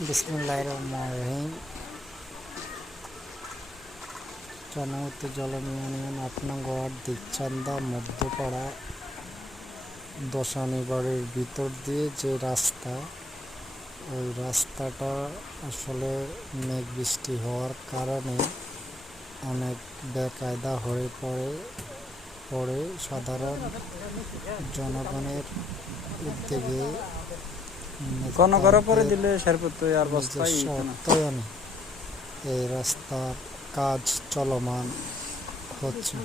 বিসমুল্লাহ রহমান রহিম জনমতি জলম ইউনিয়ন ওয়ার্ড দিকচান্দা মধ্যপাড়া দশানি ভিতর দিয়ে যে রাস্তা, ওই রাস্তাটা আসলে মেঘ বৃষ্টি হওয়ার কারণে অনেক বেকায়দা হয়ে পড়ে পড়ে সাধারণ জনগণের উদ্যোগে ঘন ঘর করে নেতাদের দিলে সারপত্র আর বস্তায় না। এই রাস্তার কাজ চলমান হচ্ছে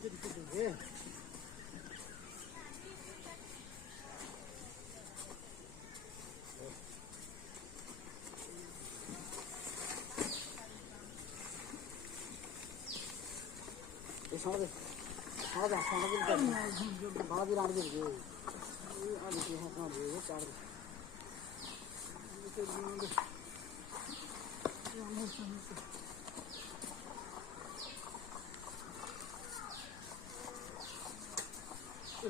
Evet. Sana ver. Sana bir tane. Bana bir bir tane ver. Çağır.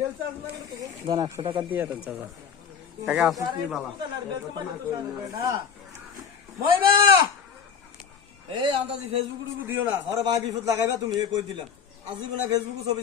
দেন একশো টাকা দিয়ে দেন, চাচা। টাকা আসুন কি বালা? এই আন্দাজি ফেসবুক দিও না। ঘরে ভাই বিপদ লাগাইবা, তুমি এ কই দিলাম আসিব না ফেসবুক ছবি